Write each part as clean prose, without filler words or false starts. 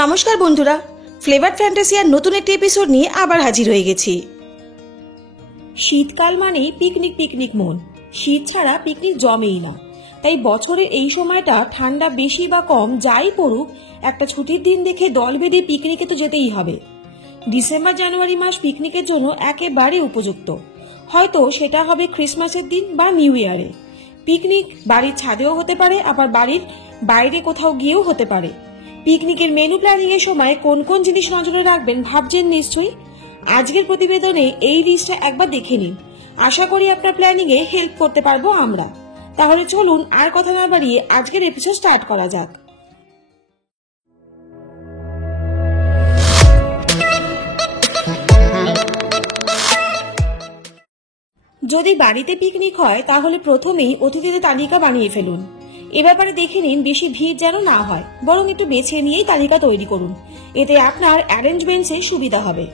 নমস্কার বন্ধুরা, ফ্লেভার ফ্যান্টাসিয়ার নতুন একটি এপিসোড নিয়ে আবার হাজির হয়ে গেছি। শীতকাল মানেই পিকনিক পিকনিক মন। শীত ছাড়া পিকনিক জমেই না। তাই বছরের এই সময়টা ঠান্ডা বেশি বা কম যাই পড়ুক, একটা ছুটির দিন দেখে দল বেঁধে পিকনিকে তো যেতেই হবে। ডিসেম্বর জানুয়ারি মাস পিকনিকের জন্য একেবারে উপযুক্ত। হয়তো সেটা হবে ক্রিসমাসের দিন বা নিউ ইয়ারে। পিকনিক বাড়ির ছাদেও হতে পারে, আবার বাড়ির বাইরে কোথাও গিয়েও হতে পারে। পিকনিকের মেনু প্ল্যানিং এর সময় কোন কোন জিনিস নজরে রাখবেন ভাবছেন নিশ্চয়ই। আজকের প্রতিবেদনে এই লিস্টটা একবার দেখে নিন। আশা করি আপনার প্ল্যানিং এ হেল্প করতে পারবো আমরা। তাহলে চলুন আর কথা না বাড়িয়ে আজকের এপিসোড স্টার্ট করা যাক। যদি বাড়িতে পিকনিক হয় তাহলে প্রথমেই অতিথিদের তালিকা বানিয়ে ফেলুন। এ ব্যাপারে দেখে নিন বেশি ভিড় যেন না হয়, বরং একটু বেছে নিয়েই তালিকা তৈরি করুন। এতে আপনার অ্যারেঞ্জমেন্টসে সুবিধা হবে।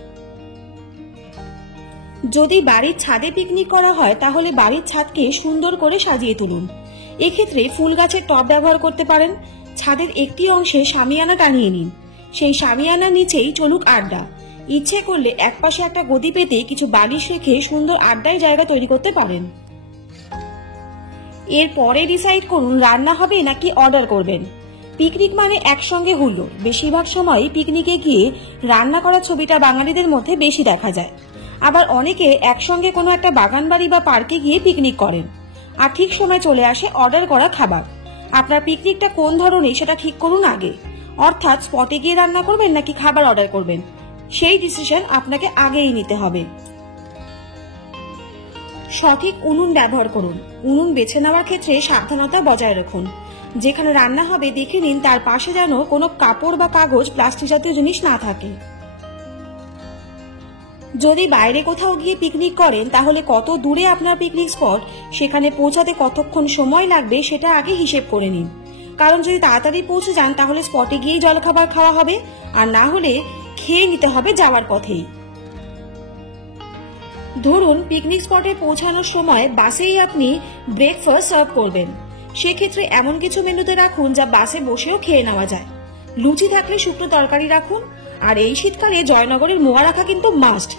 যদি বাড়ির ছাদে পিকনিক করা হয় তাহলে বাড়ির ছাদকে সুন্দর করে সাজিয়ে তুলুন। এক্ষেত্রে ফুল গাছের টব ব্যবহার করতে পারেন। ছাদের একটি অংশে শামিয়ানা টানিয়ে নিন। সেই শামিয়ানার নিচেই চলুক আড্ডা। ইচ্ছে করলে একপাশে একটা গদি পেতে কিছু বালিশ রেখে সুন্দর আড্ডার জায়গা তৈরি করতে পারেন। এরপরে ডিসাইড করুন রান্না হবে নাকি অর্ডার করবেন। পিকনিক মানে একসঙ্গে হুল্লোড়। বেশিরভাগ সময় পিকনিকে গিয়ে রান্না করার ছবিটা বাঙালিদের মধ্যে বেশি দেখা যায়। আবার অনেকে একসঙ্গে কোনো একটা বাগান বাড়ি বা পার্কে গিয়ে পিকনিক করেন, আর ঠিক সময় চলে আসে অর্ডার করা খাবার। আপনার পিকনিকটা কোন ধরনের সেটা ঠিক করুন আগে। অর্থাৎ স্পটে গিয়ে রান্না করবেন নাকি খাবার অর্ডার করবেন, সেই ডিসিশন আপনাকে আগেই নিতে হবে। সঠিক উনুন ব্যবহার করুন। উনুন বেছে নেওয়ার ক্ষেত্রে সাবধানতা বজায় রাখুন। যেখানে রান্না হবে দেখে নিন তার পাশে যেন কোনো কাপড় বা কাগজ, প্লাস্টিক জাতীয় জিনিস না থাকে। যদি বাইরে কোথাও গিয়ে পিকনিক করেন তাহলে কত দূরে আপনার পিকনিক স্পট, সেখানে পৌঁছাতে কতক্ষণ সময় লাগবে সেটা আগে হিসেব করে নিন। কারণ যদি তাড়াতাড়ি পৌঁছে যান তাহলে স্পটে গিয়েই জলখাবার খাওয়া হবে, আর না হলে খেয়ে নিতে হবে যাওয়ার পথেই। ধরুন পিকনিক স্পটে পৌঁছানোর সময় বাসেই আপনি ব্রেকফাস্ট সার্ভ করবেন। সেক্ষেত্রে এমন কিছু মেনুতে রাখুন যা বাসে বসেও খেয়ে নেওয়া যায়। লুচি থাকলে শুকনো তরকারি রাখুন। আর এই শীতকালে জয়নগরের মোয়া রাখা কিন্তু মাস্ট।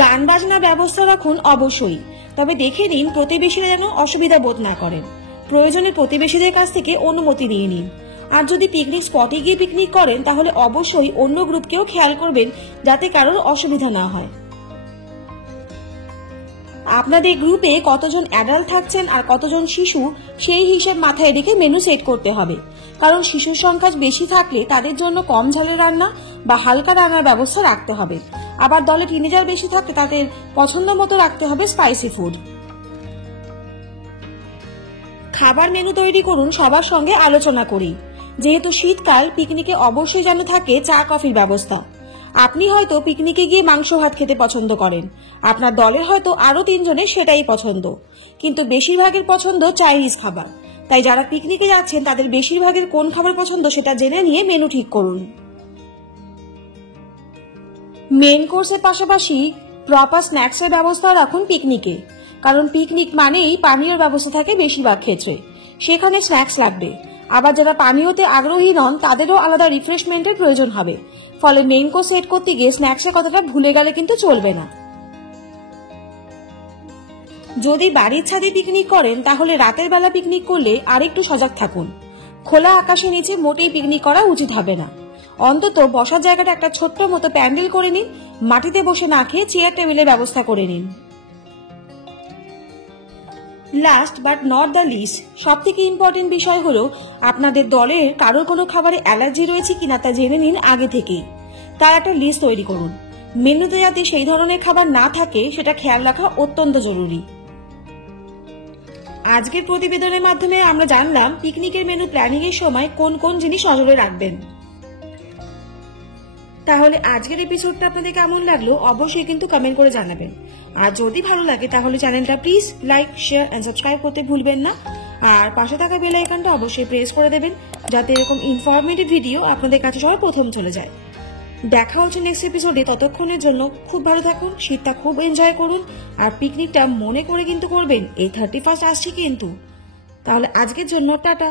গান বাজনা ব্যবস্থা রাখুন অবশ্যই, তবে দেখে নিন প্রতিবেশীরা যেন অসুবিধা বোধ না করেন। প্রয়োজনে প্রতিবেশীদের কাছ থেকে অনুমতি নিয়ে নিন। আর যদি পিকনিক স্পটে গিয়ে পিকনিক করেন তাহলে অবশ্যই অন্য গ্রুপকেও খেয়াল করবেন যাতে কারোর অসুবিধা না হয়। আপনাদের গ্রুপে কতজন অ্যাডাল্ট থাকছেন আর কতজন শিশু, সেই হিসেব মাথায় রেখে মেনু সেট করতে হবে। কারণ শিশুর সংখ্যা বেশি থাকলে তাদের জন্য কম ঝালের রান্না বা হালকা রান্নার ব্যবস্থা রাখতে হবে। আবার দলে টিনেজার বেশি থাকলে তাদের পছন্দ মতো রাখতে হবে স্পাইসি ফুড। খাবার মেনু তৈরি করুন সবার সঙ্গে আলোচনা করি। যেহেতু শীতকাল, পিকনিকে অবশ্যই যেন থাকে চা কফির ব্যবস্থা। আপনি হয়তো পিকনিকে গিয়ে মাংস ভাত খেতে পছন্দ করেন, আপনার দলের হয়তো আরো 3 জনের সেটাই পছন্দ, কিন্তু বেশিরভাগের পছন্দ চাইনিজ খাবার। তাই যারা পিকনিকে যাচ্ছেন তাদের বেশিরভাগের কোন খাবার পছন্দ সেটা জেনে নিয়ে মেনু ঠিক করুন। মেন কোর্সের পাশাপাশি প্রপার স্ন্যাক্সের ব্যবস্থা রাখুন পিকনিকে। কারণ পিকনিক মানেই পানীয়র ব্যবস্থা থাকে বেশিরভাগ ক্ষেত্রে, সেখানে স্ন্যাক্স লাগবে। আবার যারা পানীয়তে আগ্রহী নন তাদেরও আলাদা রিফ্রেশমেন্টের প্রয়োজন হবে। ফলে মেইন কোর্স সেট করতে গিয়ে স্ন্যাক্সের কথাটা ভুলে গেলে কিন্তু চলবে না। যদি বাড়ির ছাদে পিকনিক করেন তাহলে রাতের বেলা পিকনিক করলে আরেকটু সজাগ থাকুন। খোলা আকাশের নিচে মোটেই পিকনিক করা উচিত হবে না। অন্তত বসার জায়গাটা একটা ছোট্ট মতো প্যান্ডেল করে নিন। মাটিতে বসে না খেয়ে চেয়ার টেবিলের ব্যবস্থা করে নিন। Last but not the least, সব থেকে ইম্পর্টেন্ট বিষয় হলো আপনাদের দলের কারোর কোনো খাবারে অ্যালার্জি রয়েছে কিনা তা জেনে নিন আগে থেকেই। তার একটা লিস্ট তৈরি করুন। মেনুতে যাতে সেই ধরনের খাবার না থাকে সেটা খেয়াল রাখা অত্যন্ত জরুরি। আজকের প্রতিবেদনের মাধ্যমে আমরা জানলাম পিকনিকের মেনু প্ল্যানিং এর সময় কোন কোন জিনিস নজরে রাখবেন। তাহলে আজকের এপিসোডটা আপনাদের কেমন লাগলো অবশ্যই কিন্তু কমেন্ট করে জানাবেন। আর যদি ভালো লাগে তাহলে চ্যানেলটা please like, share and subscribe করতে ভুলবেন না। আর পাশে থাকা বেল আইকনটা অবশ্যই প্রেস করে দেবেন যাতে এরকম ইনফরমেটিভ ভিডিও আপনাদের কাছে সবার প্রথম চলে যায়। দেখা হচ্ছে নেক্সট এপিসোডে। ততক্ষণের জন্য খুব ভালো থাকুন, শীতটা খুব এনজয় করুন, আর পিকনিকটা মনে করে কিন্তু করবেন। এই 31 আসছে কিন্তু। তাহলে আজকের জন্য টাটা।